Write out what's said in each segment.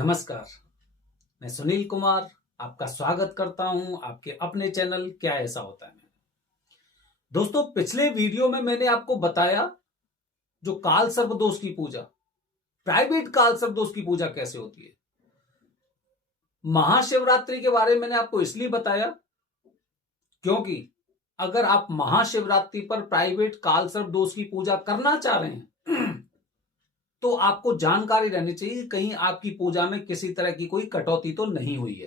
नमस्कार। मैं सुनील कुमार आपका स्वागत करता हूं आपके अपने चैनल क्या ऐसा होता है में। दोस्तों, पिछले वीडियो में मैंने आपको बताया जो काल सर्प दोष की पूजा, प्राइवेट काल सर्प दोष की पूजा कैसे होती है। महाशिवरात्रि के बारे में मैंने आपको इसलिए बताया क्योंकि अगर आप महाशिवरात्रि पर प्राइवेट काल सर्प दोष की पूजा करना चाह रहे हैं तो आपको जानकारी रहनी चाहिए कहीं आपकी पूजा में किसी तरह की कोई कटौती तो नहीं हुई है।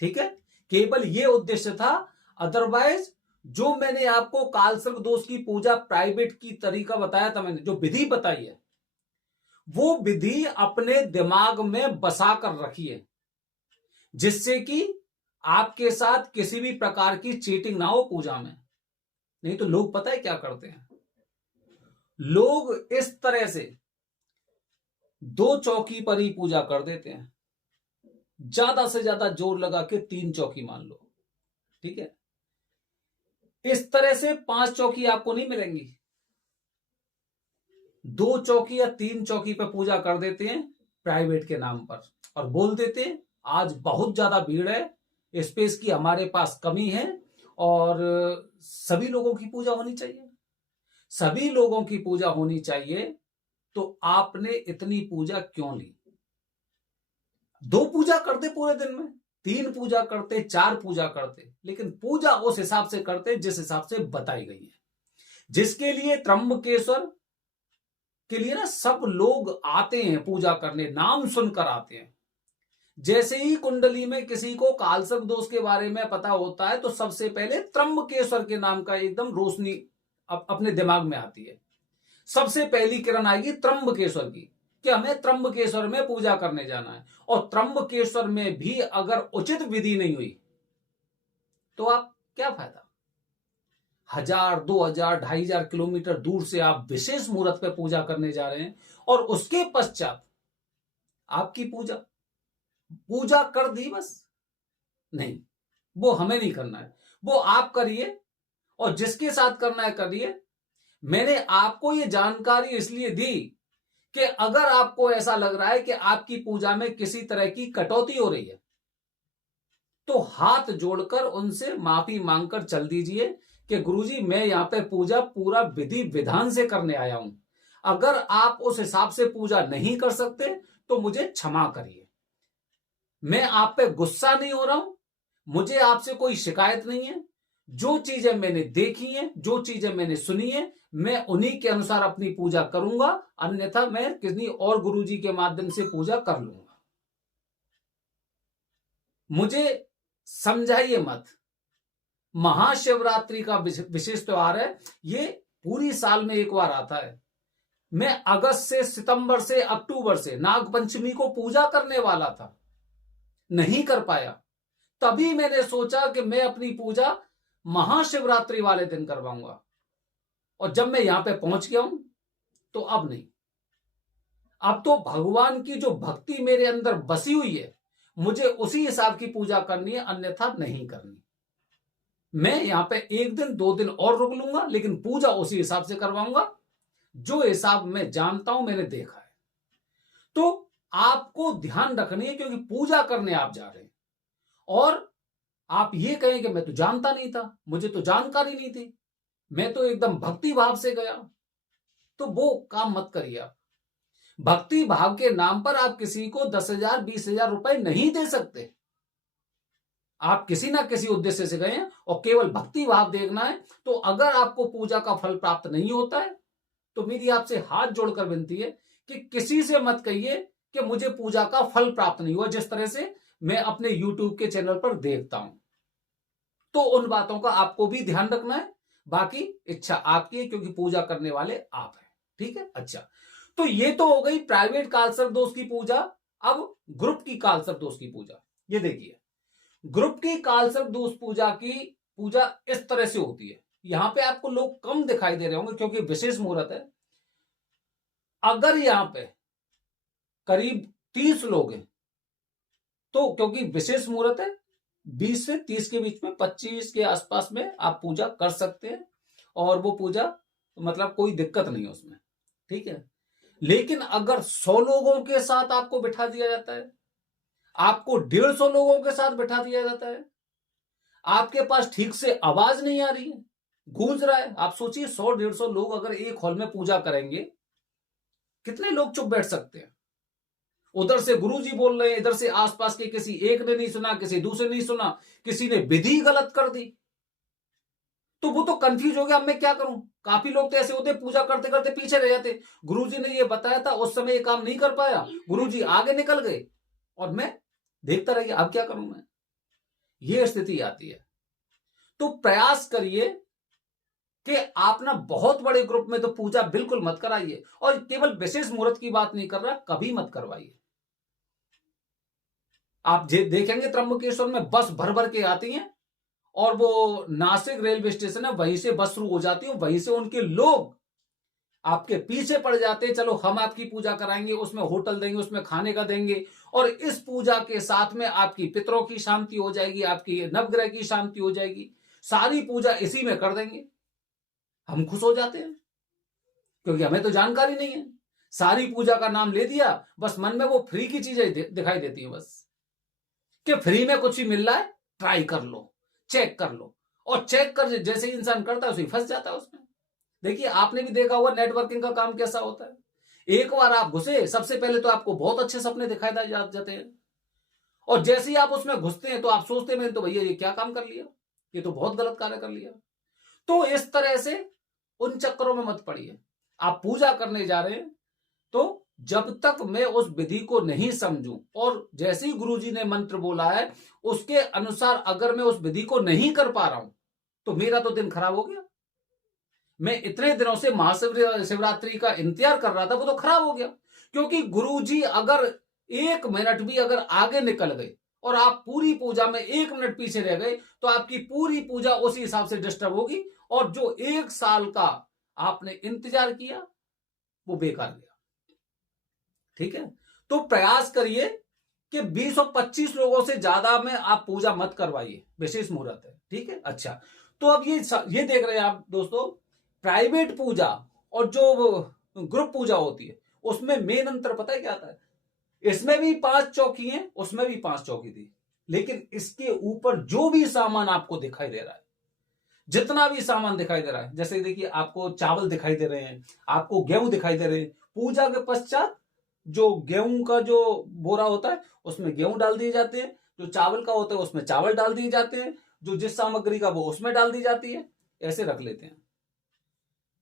ठीक है, केवल यह उद्देश्य था। अदरवाइज जो मैंने आपको कालसर्प दोष की पूजा प्राइवेट की तरीका बताया था, मैंने जो विधि बताई है वो विधि अपने दिमाग में बसा कर रखिए, जिससे कि आपके साथ किसी भी प्रकार की चीटिंग ना हो पूजा में। नहीं तो लोग पता है क्या करते हैं, लोग इस तरह से दो चौकी पर ही पूजा कर देते हैं, ज्यादा से ज्यादा जोर लगा के 3 चौकी मान लो। ठीक है, इस तरह से 5 चौकी आपको नहीं मिलेंगी। 2 चौकी या 3 चौकी पर पूजा कर देते हैं प्राइवेट के नाम पर और बोल देते हैं आज बहुत ज्यादा भीड़ है, स्पेस की हमारे पास कमी है और सभी लोगों की पूजा होनी चाहिए। सभी लोगों की पूजा होनी चाहिए तो आपने इतनी पूजा क्यों ली? 2 पूजा करते पूरे दिन में, 3 पूजा करते, 4 पूजा करते, लेकिन पूजा उस हिसाब से करते जिस हिसाब से बताई गई है। जिसके लिए त्र्यंबकेश्वर के लिए ना सब लोग आते हैं पूजा करने, नाम सुनकर आते हैं। जैसे ही कुंडली में किसी को कालसर्प दोष के बारे में पता होता है तो सबसे पहले त्र्यंबकेश्वर के नाम का एकदम रोशनी अपने दिमाग में आती है। सबसे पहली किरण आएगी त्र्यंबकेश्वर की कि हमें त्र्यंबकेश्वर में पूजा करने जाना है। और त्र्यंबकेश्वर में भी अगर उचित विधि नहीं हुई तो आप क्या फायदा? 1000, 2000, 2500 किलोमीटर दूर से आप विशेष मुहूर्त पे पूजा करने जा रहे हैं और उसके पश्चात आपकी पूजा कर दी बस। नहीं, वो हमें नहीं करना है, वो आप करिए और जिसके साथ करना है करिए। मैंने आपको ये जानकारी इसलिए दी कि अगर आपको ऐसा लग रहा है कि आपकी पूजा में किसी तरह की कटौती हो रही है तो हाथ जोड़कर उनसे माफी मांगकर चल दीजिए कि गुरुजी मैं यहां पे पूजा पूरा विधि विधान से करने आया हूं। अगर आप उस हिसाब से पूजा नहीं कर सकते तो मुझे क्षमा करिए। मैं आप पे गुस्सा नहीं हो रहा हूं, मुझे आपसे कोई शिकायत नहीं है। जो चीजें मैंने देखी हैं, जो चीजें मैंने सुनी है, मैं उन्हीं के अनुसार अपनी पूजा करूंगा, अन्यथा मैं किसी और गुरुजी के माध्यम से पूजा कर लूंगा। मुझे समझाइए मत। महाशिवरात्रि का विशेष त्योहार है, ये पूरी साल में एक बार आता है। मैं अगस्त से सितंबर से अक्टूबर से नागपंचमी को पूजा करने वाला था, नहीं कर पाया। तभी मैंने सोचा कि मैं अपनी पूजा महाशिवरात्रि वाले दिन करवाऊंगा और जब मैं यहां पे पहुंच गया हूं तो अब नहीं। अब तो भगवान की जो भक्ति मेरे अंदर बसी हुई है मुझे उसी हिसाब की पूजा करनी है, अन्यथा नहीं करनी। मैं यहां पे 1 दिन 2 दिन और रुक लूंगा, लेकिन पूजा उसी हिसाब से करवाऊंगा जो हिसाब मैं जानता हूं, मैंने देखा है। तो आपको ध्यान रखनी है क्योंकि पूजा करने आप जा रहे हैं और आप ये कहें कि मैं तो जानता नहीं था, मुझे तो जानकारी नहीं थी, मैं तो एकदम भक्ति भाव से गया, तो वो काम मत करिए आप। भक्ति भाव के नाम पर आप किसी को 10,000 20,000 रुपए नहीं दे सकते। आप किसी ना किसी उद्देश्य से गए हैं और केवल भक्ति भाव देखना है। तो अगर आपको पूजा का फल प्राप्त नहीं होता है तो मेरी आपसे हाथ जोड़कर विनती है कि किसी से मत कहिए कि मुझे पूजा का फल प्राप्त नहीं हुआ, जिस तरह से मैं अपने YouTube के चैनल पर देखता हूं। तो उन बातों का आपको भी ध्यान रखना है, बाकी इच्छा आपकी है क्योंकि पूजा करने वाले आप हैं। ठीक है, अच्छा, तो ये तो हो गई प्राइवेट कालसर्प दोष की पूजा। अब ग्रुप की कालसर्प दोष की पूजा, ये देखिए, ग्रुप की कालसर्प दोष पूजा की पूजा इस तरह से होती है। यहां पे आपको लोग कम दिखाई दे रहे होंगे क्योंकि विशेष मुहूर्त है। अगर यहां पे करीब 30 लोग हैं तो क्योंकि विशेष मुहूर्त है, 20 से 30 के बीच में, 25 के आसपास में आप पूजा कर सकते हैं और वो पूजा मतलब कोई दिक्कत नहीं है उसमें। ठीक है, लेकिन अगर 100 लोगों के साथ आपको बिठा दिया जाता है, आपको 150 लोगों के साथ बिठा दिया जाता है, आपके पास ठीक से आवाज नहीं आ रही है, गूंज रहा है, आप सोचिए 100-150 लोग अगर एक हॉल में पूजा करेंगे, कितने लोग चुप बैठ सकते हैं? उधर से गुरुजी बोल रहे हैं, इधर से आसपास के किसी एक ने नहीं सुना, किसी दूसरे ने नहीं सुना, किसी ने विधि गलत कर दी, तो वो तो कंफ्यूज हो गया, अब मैं क्या करूं? काफी लोग तो ऐसे होते पूजा करते करते पीछे रह जाते, गुरुजी ने ये बताया था, उस समय ये काम नहीं कर पाया, गुरुजी आगे निकल गए और मैं देखता रह गया, अब क्या करूं मैं? ये स्थिति आती है। तो प्रयास करिए कि आप ना बहुत बड़े ग्रुप में तो पूजा बिल्कुल मत कराइए, और केवल विशेष मुहूर्त की बात नहीं कर रहा, कभी मत करवाइए। आप देखेंगे त्र्यंबकेश्वर में बस भर भर के आती हैं, और वो नासिक रेलवे स्टेशन है, वहीं से बस शुरू हो जाती है, वहीं से उनके लोग आपके पीछे पड़ जाते हैं, चलो हम आपकी पूजा कराएंगे, उसमें होटल देंगे, उसमें खाने का देंगे, और इस पूजा के साथ में आपकी पितरों की शांति हो जाएगी, आपकी नवग्रह की शांति हो जाएगी, सारी पूजा इसी में कर देंगे। हम खुश हो जाते हैं, क्योंकि हमें तो जानकारी नहीं है, सारी पूजा का नाम ले दिया, बस मन में वो फ्री की चीजें दिखाई देती है, बस कि फ्री में कुछ भी मिल रहा है, ट्राई कर लो, चेक कर लो, और चेक कर जैसे ही इंसान करता है उसे फंस जाता है उसमें। देखिए, आपने भी देखा होगा नेटवर्किंग का काम कैसा होता है, एक बार आप घुसे, सबसे पहले तो आपको बहुत अच्छे सपने दिखाई जाते हैं, और जैसे ही आप उसमें घुसते हैं तो आप सोचते हैं तो भैया ये क्या काम कर लिया, ये तो बहुत गलत कार्य कर लिया। तो इस तरह से उन चक्करों में मत पड़िए। आप पूजा करने जा रहे हैं तो जब तक मैं उस विधि को नहीं समझूं, और जैसे ही गुरुजी ने मंत्र बोला है उसके अनुसार अगर मैं उस विधि को नहीं कर पा रहा हूं, तो मेरा तो दिन खराब हो गया। मैं इतने दिनों से महाशिवरात्रि का इंतजार कर रहा था, वो तो खराब हो गया, क्योंकि गुरुजी अगर 1 मिनट भी अगर आगे निकल गए और आप पूरी पूजा में 1 मिनट पीछे रह गए, तो आपकी पूरी पूजा उसी हिसाब से डिस्टर्ब होगी, और जो 1 साल का आपने इंतजार किया वो बेकार गया। ठीक है, तो प्रयास करिए कि 20 और 25 लोगों से ज्यादा में आप पूजा मत करवाइए, विशेष मुहूर्त है। ठीक है, अच्छा, तो अब ये देख रहे हैं आप दोस्तों, प्राइवेट पूजा और जो ग्रुप पूजा होती है उसमें मेन अंतर पता है क्या आता है? इसमें भी 5 चौकी हैं, उसमें भी 5 चौकी थी, लेकिन इसके ऊपर जो भी सामान आपको दिखाई दे रहा है, जितना भी सामान दिखाई दे रहा है, जैसे देखिए आपको चावल दिखाई दे रहे हैं, आपको गेहूं दिखाई दे रहे हैं, पूजा के पश्चात जो गेहूं का जो बोरा होता है उसमें गेहूं डाल दिए जाते हैं, जो चावल का होता है उसमें चावल डाल दिए जाते हैं, जो जिस सामग्री का वो उसमें डाल दी जाती है, ऐसे रख लेते हैं।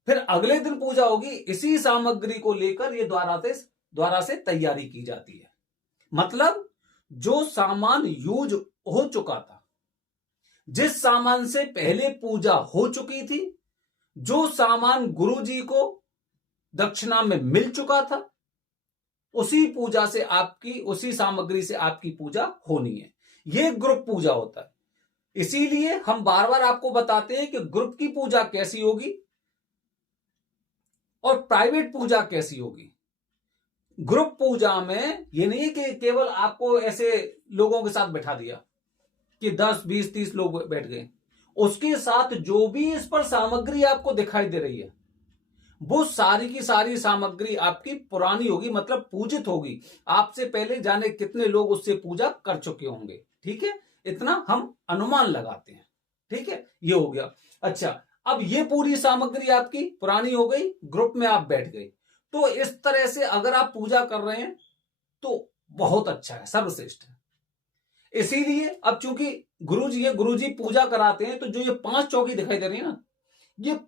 फिर अगले दिन पूजा होगी, इसी सामग्री को लेकर ये द्वारा से तैयारी की जाती है। मतलब जो सामान यूज हो चुका था, जिस सामान से पहले पूजा हो चुकी थी, जो सामान गुरुजी को दक्षिणा में मिल चुका था, उसी पूजा से उसी सामग्री से आपकी पूजा होनी है। यह ग्रुप पूजा होता है। इसीलिए हम बार बार आपको बताते हैं कि ग्रुप की पूजा कैसी होगी और प्राइवेट पूजा कैसी होगी। ग्रुप पूजा में यह नहीं है कि केवल आपको ऐसे लोगों के साथ बैठा दिया कि 10, 20, 30 लोग बैठ गए, उसके साथ जो भी इस पर सामग्री आपको दिखाई दे रही है वो सारी की सारी सामग्री आपकी पुरानी होगी, मतलब पूजित होगी। आपसे पहले जाने कितने लोग उससे पूजा कर चुके होंगे। ठीक है, इतना हम अनुमान लगाते हैं। ठीक है, ये हो गया। अच्छा, अब ये पूरी सामग्री आपकी पुरानी हो गई, ग्रुप में आप बैठ गए, तो इस तरह से अगर आप पूजा कर रहे हैं तो बहुत अच्छा है, सर्वश्रेष्ठ है। इसीलिए अब चूंकि गुरुजी पूजा कराते हैं, तो जो ये 5 चौकी दिखाई दे रही है ना, ये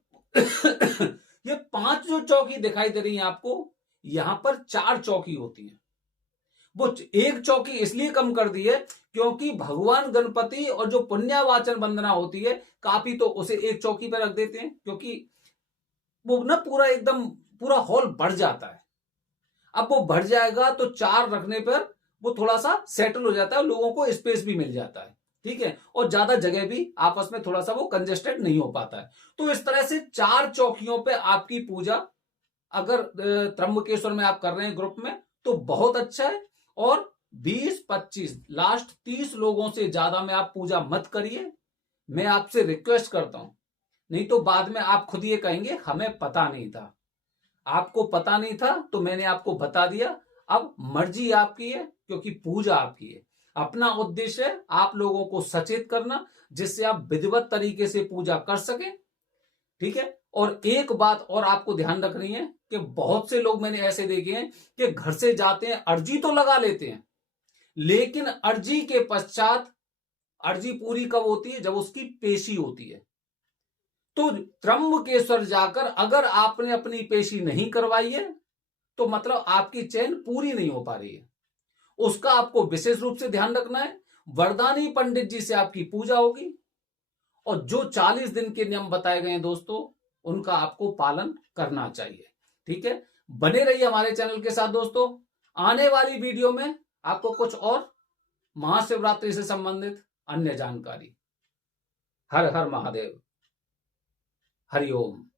ये 5 जो चौकी दिखाई दे रही है आपको, यहां पर 4 चौकी होती है। वो 1 चौकी इसलिए कम कर दी है क्योंकि भगवान गणपति और जो पुण्यावाचन वंदना होती है, काफी तो उसे 1 चौकी पर रख देते हैं, क्योंकि वो ना पूरा हॉल बढ़ जाता है। अब वो बढ़ जाएगा तो 4 रखने पर वो थोड़ा सा सेटल हो जाता है, लोगों को स्पेस भी मिल जाता है। ठीक है, और ज्यादा जगह भी आपस में थोड़ा सा वो कंजेस्टेड नहीं हो पाता है। तो इस तरह से 4 चौकियों पे आपकी पूजा अगर त्र्यंबकेश्वर में आप कर रहे हैं ग्रुप में, तो बहुत अच्छा है। और 20, 25, लास्ट 30 लोगों से ज्यादा में आप पूजा मत करिए, मैं आपसे रिक्वेस्ट करता हूं, नहीं तो बाद में आप खुद ये कहेंगे हमें पता नहीं था। आपको पता नहीं था तो मैंने आपको बता दिया। अब मर्जी आपकी है, क्योंकि पूजा आपकी है। अपना उद्देश्य है आप लोगों को सचेत करना, जिससे आप विधिवत तरीके से पूजा कर सके। ठीक है। और एक बात और आपको ध्यान रखनी है कि बहुत से लोग मैंने ऐसे देखे हैं कि घर से जाते हैं, अर्जी तो लगा लेते हैं, लेकिन अर्जी के पश्चात अर्जी पूरी कब होती है? जब उसकी पेशी होती है। तो त्र्यंबकेश्वर जाकर अगर आपने अपनी पेशी नहीं करवाई है तो मतलब आपकी चैन पूरी नहीं हो पा रही है। उसका आपको विशेष रूप से ध्यान रखना है। वरदानी पंडित जी से आपकी पूजा होगी, और जो 40 दिन के नियम बताए गए हैं दोस्तों, उनका आपको पालन करना चाहिए। ठीक है। बने रहिए हमारे चैनल के साथ दोस्तों। आने वाली वीडियो में आपको कुछ और महाशिवरात्रि से संबंधित अन्य जानकारी। हर हर महादेव। हरिओम।